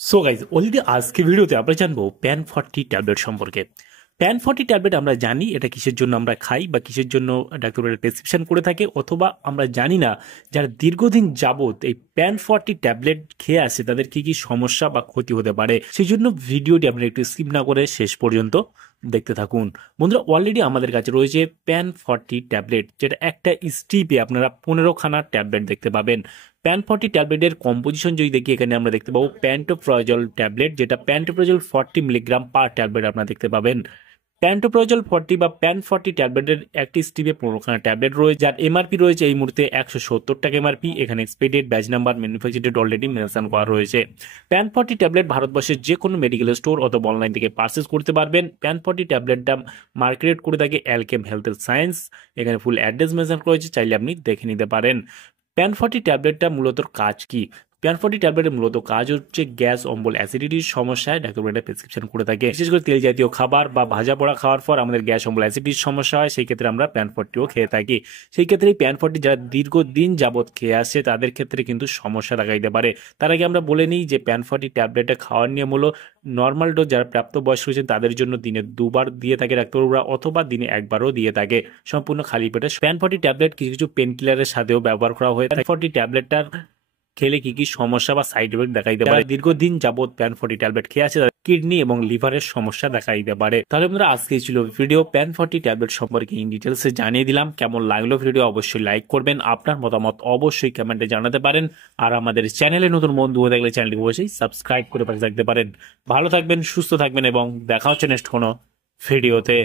So guys already আজকে ভিডিওতে আমরা জানবো প্যান 40 ট্যাবলেট সম্পর্কে। প্যান 40 ট্যাবলেট আমরা জানি এটা কিসের জন্য আমরা খাই বা কিসের জন্য ডাক্তারের প্রেসক্রিপশন করে থাকে, অথবা আমরা জানি না যারা দীর্ঘদিন যাবত এই প্যান 40 ট্যাবলেট খেয়ে আসে তাদের কি কি সমস্যা বা ক্ষতি হতে পারে। সেই জন্য ভিডিওটি আপনারা একটু স্কিপ না করে শেষ পর্যন্ত দেখতে থাকুন। বন্ধুরা, অলরেডি আমাদের কাছে রয়েছে প্যান 40 ট্যাবলেট, যেটা একটা স্ট্রিপে আপনারা 15খানা ট্যাবলেট দেখতে পাবেন। প্যান 40 ট্যাবলেটের কম্পোজিশন যদি দেখি, এখানে আমরা দেখতে পাবো প্যান্টোপ্রোজল ট্যাবলেট, যেটা প্যান্টোপ্রোজল 40 মিলিগ্রাম পার ট্যাবলেট আপনারা দেখতে পাবেন। প্যান্টোপ্রোজল 40 বা প্যান 40 ট্যাবলেটের একটি স্ট্রিপে 15খানা ট্যাবলেট রয়েছে, যার এমআরপি রয়েছে এই মুহূর্তে 170 টাকা এমআরপি। এখানে expiry batch number manufacture already mention করা রয়েছে। প্যান 40 ট্যাবলেট ভারতবর্ষের যে কোনো মেডিকেল স্টোর অথবা অনলাইন থেকে পারচেস করতে পারবেন। প্যান 40 ট্যাবলেটটা মার্কেট করে থাকে অ্যালকেম হেলথ সায়েন্স। এখানে ফুল অ্যাড্রেস মেনশন করেছে, চাইলে আপনি দেখে নিতে পারেন। প্যান 40 ট্যাবলেটটা মূলত কাজ কি? প্যান 40 ট্যাবলেটের মূলত কাজ হচ্ছে গ্যাস, অম্বল, অ্যাসিডিটির সমস্যায় ডাক্তার এটা প্রেসক্রিপশন করে থাকে। বিশেষ করে তেল জাতীয় খাবার বা ভাজা পোড়া খাওয়ার পর আমাদের গ্যাস, অম্বল, অ্যাসিডিটির সমস্যা হয়, সেই ক্ষেত্রে আমরা প্যান 40ও খেয়ে থাকি। সেই ক্ষেত্রে প্যান 40 যারা দীর্ঘদিন যাবৎ খেয়ে আসছে তাদের ক্ষেত্রে কিন্তু সমস্যা দেখা দিতে পারে। তার আগে আমরা বলে নিই যে প্যান 40 ট্যাবলেটটা খাওয়ার নিয়ম হলো নর্মাল ডোজ, যারা প্রাপ্তবয়স্ক রয়েছেন তাদের জন্য দিনে 2বার দিয়ে থাকে ডাক্তারবাবুরা, অথবা দিনে 1বারও দিয়ে থাকে সম্পূর্ণ খালি পেটে। প্যান 40 ট্যাবলেট কিছু কিছু পেন কিলারের সাথেও ব্যবহার করা হয়ে থাকে। প্যান 40 ট্যাবলেটটার খেলে কি কি সমস্যা বা সাইড এফেক্ট দেখা দিতে পারে? দীর্ঘদিন যাবত প্যান 40 ট্যাবলেট খেয়ে আছে তাদের কিডনি এবং লিভারের সমস্যা দেখা দিতে পারে। তাহলে বন্ধুরা, আজকে ছিল ভিডিও প্যান 40 ট্যাবলেট সম্পর্কে ইন ডিটেলসে জানিয়ে দিলাম। কেমন লাগলো ভিডিও অবশ্যই লাইক করবেন, আপনার মতামত অবশ্যই কমেন্টে জানাতে পারেন। আর আমাদের চ্যানেলে নতুন বন্ধু হয়ে থাকলে চ্যানেলটি অবশ্যই সাবস্ক্রাইব করে পাশে থাকতে পারেন। ভালো থাকবেন, সুস্থ থাকবেন এবং দেখা হচ্ছে নেক্সট কোনো ভিডিওতে।